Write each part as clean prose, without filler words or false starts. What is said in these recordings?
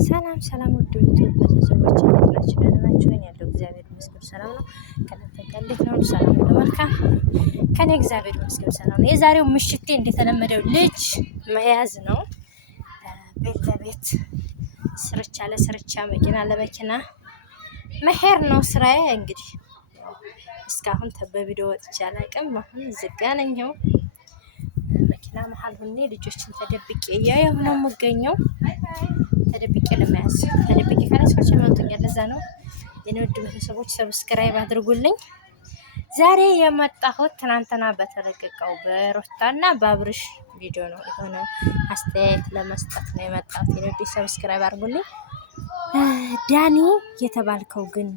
ሰላም ሰላም ውድ ቤተሰቦች እንዴት ናችሁ? ደህና ናችሁ? እኔ ያለው እግዚአብሔር ይመስገን ሰላም ነው። ከእናንተ ጋር እንዴት ነው? ሰላም ነው? መልካም ከኔ እግዚአብሔር ይመስገን ሰላም ነው። የዛሬው ምሽቴ እንደተለመደው ልጅ መያዝ ነው። ቤት ለቤት ስርቻ ለስርቻ መኪና ለመኪና መሄድ ነው ስራዬ። እንግዲህ እስካሁን በቪዲዮ ወጥቼ አላውቅም። አሁን ዝጋ ነኝው መኪና መሀል ሆኜ ልጆችን ተደብቄ እያየሁ ነው የምገኘው። ተደብቄ ለመያዝ ተደብቄ ካላስፈች ማውጣኛል። ለዛ ነው የኔ ውድ ቤተሰቦች ሰብስክራይብ አድርጉልኝ። ዛሬ የመጣሁት ትናንትና በተለቀቀው በሮታና በአብርሽ ቪዲዮ ነው። የሆነ አስተያየት ለመስጠት ነው የመጣሁት። የኔ ውድ ሰብስክራይብ አድርጉልኝ። ዳኒ የተባልከው ግን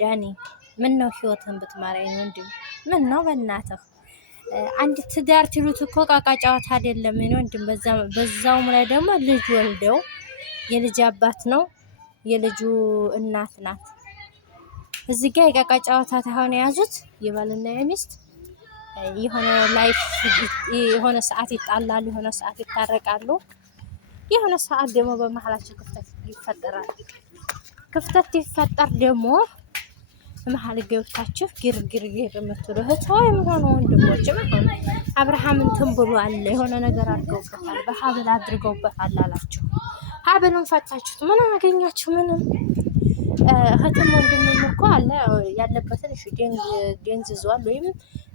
ዳኒ ምን ነው ህይወትን ብትማረኝ ነው እንዴ? ምን ነው በእናትህ አንድ ትዳር ትሉት እኮ ቃቃ ጨዋታ አይደለም ነው እንዴ? በዛውም ላይ ደግሞ ልጅ ወልደው የልጅ አባት ነው የልጁ እናት ናት። እዚህ ጋር የቃቃ ጨዋታ ታሆነ የያዙት የባልና የሚስት የሆነ ላይፍ የሆነ ሰዓት ይጣላሉ፣ የሆነ ሰዓት ይታረቃሉ፣ የሆነ ሰዓት ደግሞ በመሀላቸው ክፍተት ይፈጠራል። ክፍተት ይፈጠር ደግሞ መሀል ገብታችሁ ግርግር የምትሉ እህታውም ሆነ ወንድሞች ማለት አብርሃም እንትን ብሏል፣ የሆነ ነገር አድርገውበታል፣ በሀብል አድርገውበታል አላችሁ። ሀብሉን ፈታችሁት ምን አገኛችሁ? ምንም። እህትም ወንድምም እኮ አለ ያለበትን እሺ ደንዝዟል ወይም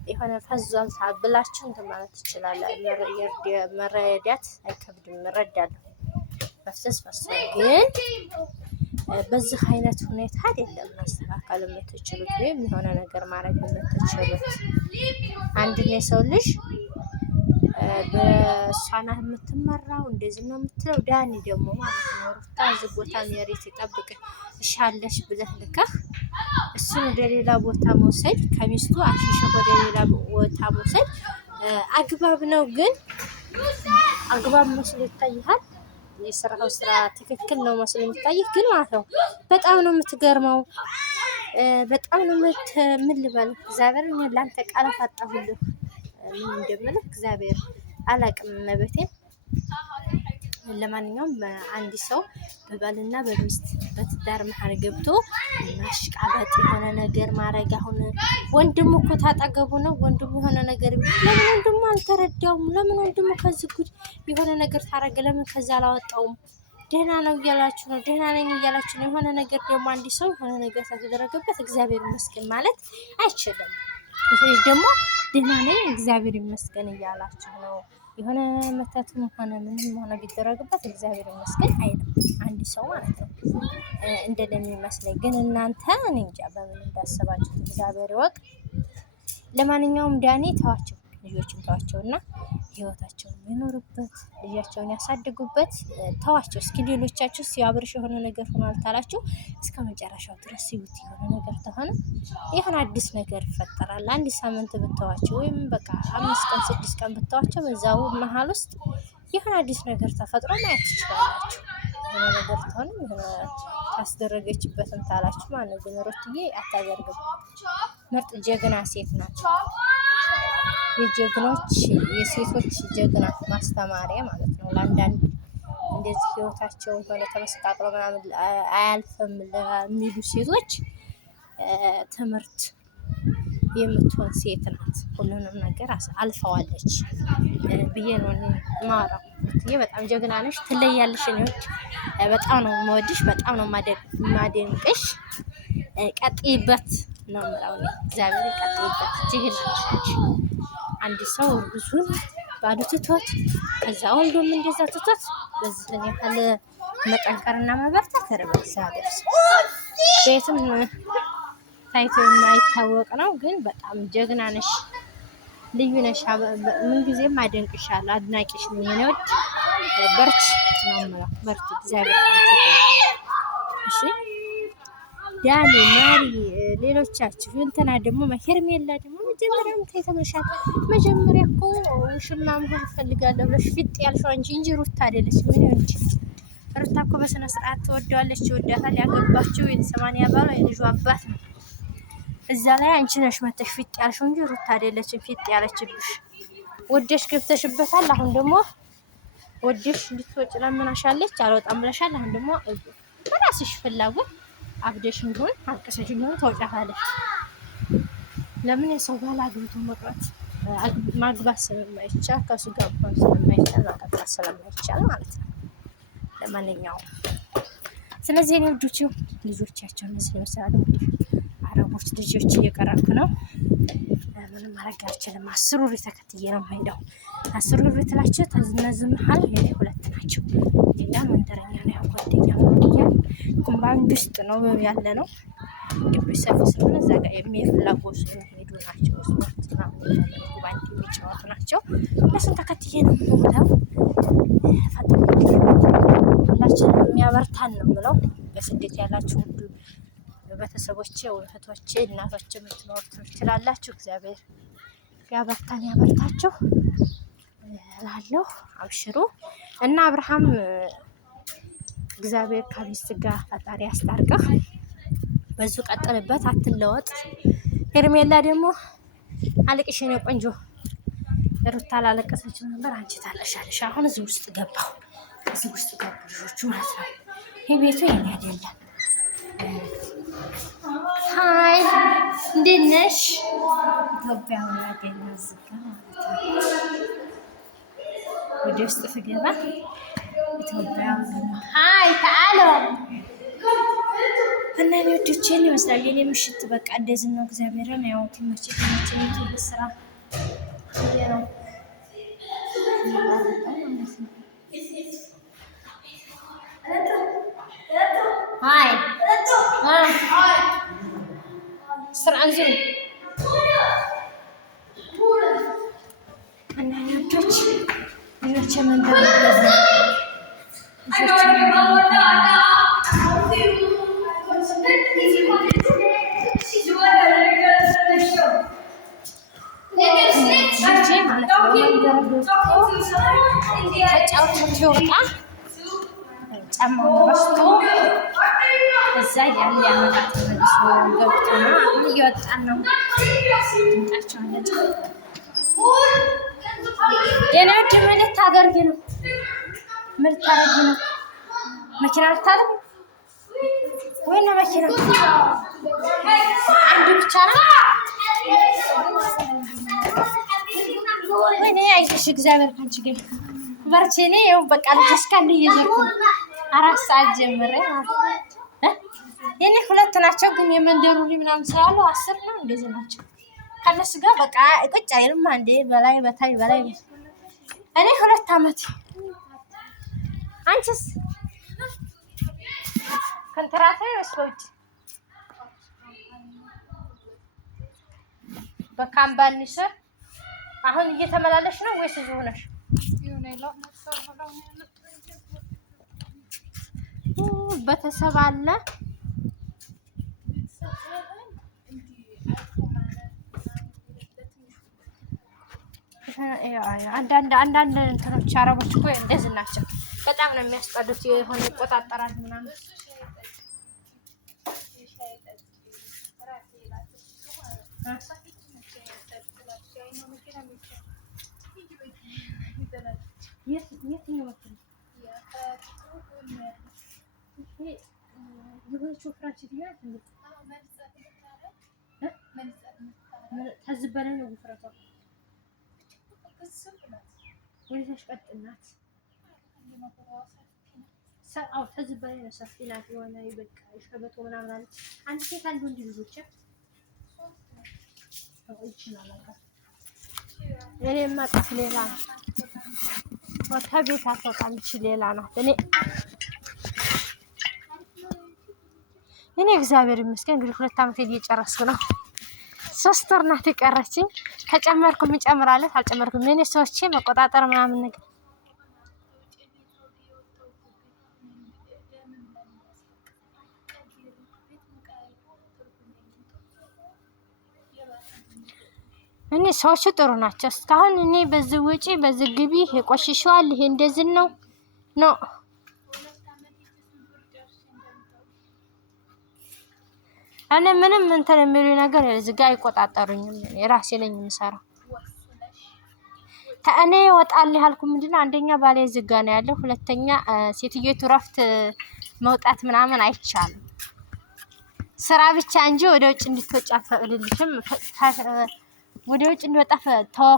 የሆነ ፈዟል ብላችሁ እንትን ማለት ትችላላችሁ። መረዳት አይከብድም፣ እረዳለሁ። መፍሰስ ፈሷል፣ ግን በዚህ አይነት ሁኔታ አይደለም ማስተካከል የምትችሉት ወይም የሆነ ነገር ማድረግ የምትችሉት። አንድን የሰው ልጅ በሷና የምትመራው እንደዚህ ነው የምትለው። ዳኒ ደግሞ ማለት ነው ሩታ እዚህ ቦታ ሜሪት ይጠብቅ እሻለሽ ብለህ ልከህ እሱን ወደ ሌላ ቦታ መውሰድ፣ ከሚስቱ አሽሽ ወደ ሌላ ቦታ መውሰድ አግባብ ነው? ግን አግባብ መስሎ ይታይሃል? የስራው ስራ ትክክል ነው መስሎ የሚታይህ ግን ማለት ነው በጣም ነው የምትገርመው። በጣም ነው ምን ልበል እግዚአብሔር ላንተ ቃላት አጣሁልህ። ምን እንደምልህ እግዚአብሔር አላቅም መበቴ። ለማንኛውም አንድ ሰው በባልና በሚስት በትዳር መሀል ገብቶ ማሽቃበጥ የሆነ ነገር ማድረግ፣ አሁን ወንድሙ እኮ ታጠገቡ ነው። ወንድሙ የሆነ ነገር ለምን ወንድሙ አልተረዳውም? ለምን ወንድሙ ከዚህ ጉድ የሆነ ነገር ታረገ? ለምን ከዛ አላወጣውም? ደህና ነው እያላችሁ ነው፣ ደህና ነኝ እያላችሁ ነው። የሆነ ነገር ደግሞ አንድ ሰው የሆነ ነገር ሳትደረገበት እግዚአብሔር ይመስገን ማለት አይችልም። ይሄ ደግሞ ደህና ነኝ እግዚአብሔር ይመስገን እያላችሁ ነው። የሆነ መተትም ሆነ ምንም ሆነ ቢደረግበት እግዚአብሔር ይመስገን አይልም አንድ ሰው ማለት ነው እንደሚመስለኝ። ግን እናንተ እኔ እንጃ በምን እንዳሰባችሁት እግዚአብሔር ይወቅ። ለማንኛውም ዳኒ ተዋቸው፣ ልጆችን ተዋቸውና ህይወታቸውን የሚኖሩበት ልጃቸውን ያሳድጉበት። ተዋቸው እስኪ። ሌሎቻችሁ ሲያብርሽ የሆነ ነገር ሆኗል ታላችሁ እስከ መጨረሻው ድረስ ይውት። የሆነ ነገር ተሆነ ይሄን አዲስ ነገር ይፈጠራል። አንድ ሳምንት ብተዋቸው ወይም በቃ 5 ቀን 6 ቀን ብተዋቸው በዛው መሀል ውስጥ ይሄን አዲስ ነገር ተፈጥሮ ማየት ትችላላችሁ። የሆነ ነገር ተሆነ የሆነ ታስደረገችበትን ታላችሁ ማለት ግን ሩትዬ አታደርግም። ምርጥ ጀግና ሴት ናት። የጀግኖች የሴቶች ጀግና ማስተማሪያ ማለት ነው። ለአንዳንድ እንደዚህ ህይወታቸው ሆነ ተመሰቃቅሎ ምናምን አያልፍም ለሚሉ ሴቶች ትምህርት የምትሆን ሴት ናት። ሁሉንም ነገር አልፈዋለች ብዬ ነው የማወራው። በጣም ጀግና ነሽ፣ ትለያለሽ። እኔዎች በጣም ነው የምወድሽ፣ በጣም ነው ማደንቅሽ። ቀጥይበት ነው የምለው። እግዚአብሔር ቀጥይበት። ጀግና ነሽ። አንድ ሰው እርጉዙን ባዶ ትቶት ከዛ ወልዶም እንደዛ ትቶት በዚህ ያህል መጠንከርና መበርታት እግዚአብሔር ቤትም ታይቶ የማይታወቅ ነው። ግን በጣም ጀግና ነሽ፣ ልዩ ነሽ። ምንጊዜም አደንቅሻለሁ፣ አድናቂሽ ነኝ። እኔ ወድ በርቺ ነው የምለው። በርቺ፣ እግዚአብሔር እሺ። ዳኒ ማሪ፣ ሌሎቻችሁ እንትና ደግሞ ሄርሜላ ደግሞ መጀመሪያም ተይተመሻል። መጀመሪያ እኮ ውሽማ መሆን እፈልጋለሁ ብለሽ ፊት ያልሽው አንቺ እንጂ ሩታ አይደለች። ምን እንጂ ሩታ እኮ በስነ ስርዓት ትወደዋለች፣ ይወዳታል። ያገባችው የ80 ባሏ የልጁ አባት ነው። እዛ ላይ አንቺ ነሽ መተሽ ፊት ያልሽው እንጂ ሩታ አይደለችም ፊት ያለችብሽ። ወደሽ ገብተሽበታል። አሁን ደግሞ ወደሽ እንድትወጪ ለምናሻለች አልወጣም ብለሻል። አሁን ደግሞ በራስሽ ፍላጎት አብደሽ እንደሆነ አልቀሰሽ እንደሆነ ተወጫታለሽ። ለምን የሰው ባል አግብቶ መቅረት ማግባት ስለማይቻል ከሱ ጋር ስለማይቻል ማቀጣት ስለማይቻል ማለት ነው። ለማንኛውም ስለዚህ እኔ ልጆች ልጆቻቸው እነዚህ ይመስላሉ። አረቦች ልጆች እየቀረብኩ ነው። ምንም ማድረግ አልችልም። 10 ብር ተከትዬ ነው የምሄደው። 10 ብር ትላቸው እነዚህ መሀል የኔ 2 ናቸው። ሌላ መንደረኛ ነው ያጓደኛ ነው። ኮምፓውንድ ውስጥ ነው ያለ ነው። ግቢ ሰፊ ስለሆነ እዛ ጋር የሚፍላጎስ የሚሄዱ ናቸው። ስፖርት ባንክ የሚጫወቱ ናቸው። እነሱን ተከትዬ ነው የምሄደው። ሁላችንም የሚያበርታን ነው የምለው። በስደት ያላችሁ ሁሉ ቤተሰቦቼ፣ እህቶቼ፣ እናቶቼ የምትኖሩት ትችላላችሁ። እግዚአብሔር ያበርታን ያበርታችሁ እላለሁ። አብሽሩ እና አብርሃም እግዚአብሔር ከሚስት ጋር ፈጣሪ ያስታርቅህ። በዙ ቀጥልበት፣ አትለወጥ። ሄርሜላ ደግሞ አልቅሽ የኔ ቆንጆ። ሩታ አላለቀሰችም ነበር፣ አንቺ ታለሻለሽ። አሁን እዚህ ውስጥ ገባሁ። እዚህ ውስጥ ገቡ ልጆቹ ማለት ነው። ይሄ ቤቱ የኔ አይደለም። ሀይ እንዴት ነሽ? ኢትዮጵያ ወላገኝ ዝጋ ወደ ውስጥ ስገባ ኢትዮጵያ ሀይ ተአሎ እና እኔ ወዶቼን ይመስላል የኔ ምሽት በቃ እንደዚህ ነው። እግዚአብሔርን ያው ትመጭ ዩቲዩብ ስራ ነው። ሀይ ስራ አንዙ እና ወዶች ልጆች መንደር ተጫውቶ ወጣ ጫማውን ረስቶ እዛ ያለ ያመጣት መልሶ ገብቶ ነው። አሁን እየወጣን ነው። ድምጣቸዋለች የኔ ውድ ምን ልታደርጊ ነው? ምን ልታደርጊ ነው? መኪና ልታደርጊ ወይ ነው? መኪና አንድ ብቻ ነው። ወይኔ አይዞሽ፣ እግዚአብሔር ካንቺ ጋር በርቺ። እኔ ይኸው በቃ ልጅሽ ካለ እየዘርኩ 4 ሰዓት ጀምሬ የኔ 2 ናቸው፣ ግን የመንደሩ ምናምን ስላሉ 10 ነው እንደዚህ ናቸው። ከነሱ ጋር በቃ ቁጭ አይልም። አንዴ በላይ በታይ በላይ እኔ 2 አመት። አንቺስ ኮንትራት ወስዶች በካምባኒ ስር አሁን እየተመላለሽ ነው ወይስ እዚሁ ነሽ? ቤተሰብ አለ። አንዳንድ እንትኖች አረቦች እኮ እንደዚህ ናቸው። በጣም ነው የሚያስጠሉት። የሆነ ይቆጣጠራል ምናምን። ከዚህ በላይ ነው ውፍረቷ። ወይስ ቀጥናት? ሰው ከዚህ በላይ ነው። ሰፊ ናት። የሆነ በቃ ሸበቶ ምናምን አለ። አንድ ሴት አንድ ወንድ ልጆች ይችላል። እኔ ማጣፍ ሌላ ነው። ከቤት አትወጣም። ይች ሌላ ናት። እኔ እግዚአብሔር ይመስገን እንግዲህ 2 አመት እየጨረስኩ ነው። 3 ወር ናት የቀረችኝ። ከጨመርኩም እጨምራለሁ፣ አልጨመርኩም እኔ ሰዎቼ መቆጣጠር ምናምን ነገር እኔ ሰዎቹ ጥሩ ናቸው። እስካሁን እኔ በዚህ ውጪ በዚህ ግቢ ይቆሽሽዋል፣ ይሄ እንደዚህ ነው ነው እኔ ምንም እንትን የሚሉ ነገር እዚህ ጋር አይቆጣጠሩኝም። የራሴ ነኝ የምሰራው። እኔ እወጣለሁ ያልኩ ምንድነው አንደኛ ባሌ ዝጋ ነው ያለው፣ ሁለተኛ ሴትዮቱ ረፍት መውጣት ምናምን አይቻልም። ስራ ብቻ እንጂ ወደ ውጭ እንድትወጪ አልፈቅድልሽም። ወደ ውጭ እንድወጣ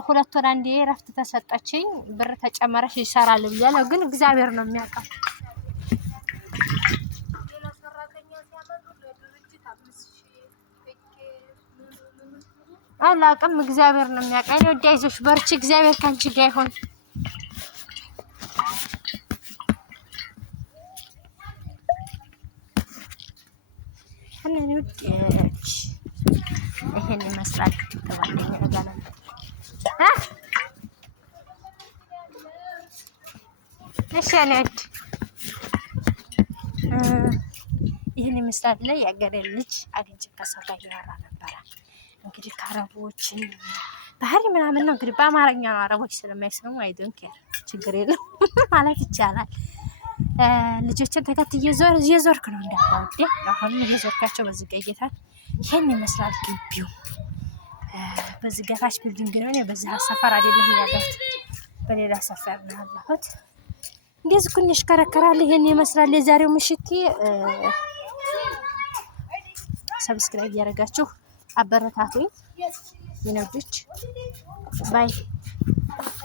ሁለት ወር አንዴ ረፍት ተሰጠችኝ፣ ብር ተጨመረሽ ይሰራል ብያለሁ። ግን እግዚአብሔር ነው የሚያውቀው። አላውቅም፣ እግዚአብሔር ነው የሚያውቀው። እኔ ወዲያ አይዞሽ በርቺ፣ እግዚአብሔር ካንቺ ጋር ይሁን። እኔ ወዲያች ይሄን ይመስላል ተባለኝ ነገር እሺ አለድ ይሄን ይመስላል ላይ ያገሬ ልጅ አግኝቼ ከሰው ጋር እያወራ ነበረ። እንግዲህ ከአረቦችን ባህሪ ምናምን ነው እንግዲህ በአማርኛ ነው፣ አረቦች ስለማይሰሙ አይዶን ኬር ችግር የለው ማለት ይቻላል። ልጆችን ተከትዬ እየዞርክ ነው እንዳታውዴ፣ አሁን እየዞርካቸው በዚህ ቀይታል። ይሄን ይመስላል ግቢው። በዚህ ገታች ቢልዲንግ ነው። እኔ በዚህ ሰፈር አይደለም ያለሁት፣ በሌላ ሰፈር ነው ያለሁት። እንደዚህ ኩንሽ ከረከራል። ይሄን ይመስላል የዛሬው ምሽት። ሰብስክራይብ ያደረጋችሁ አበረታቱኝ። ይነዱች ባይ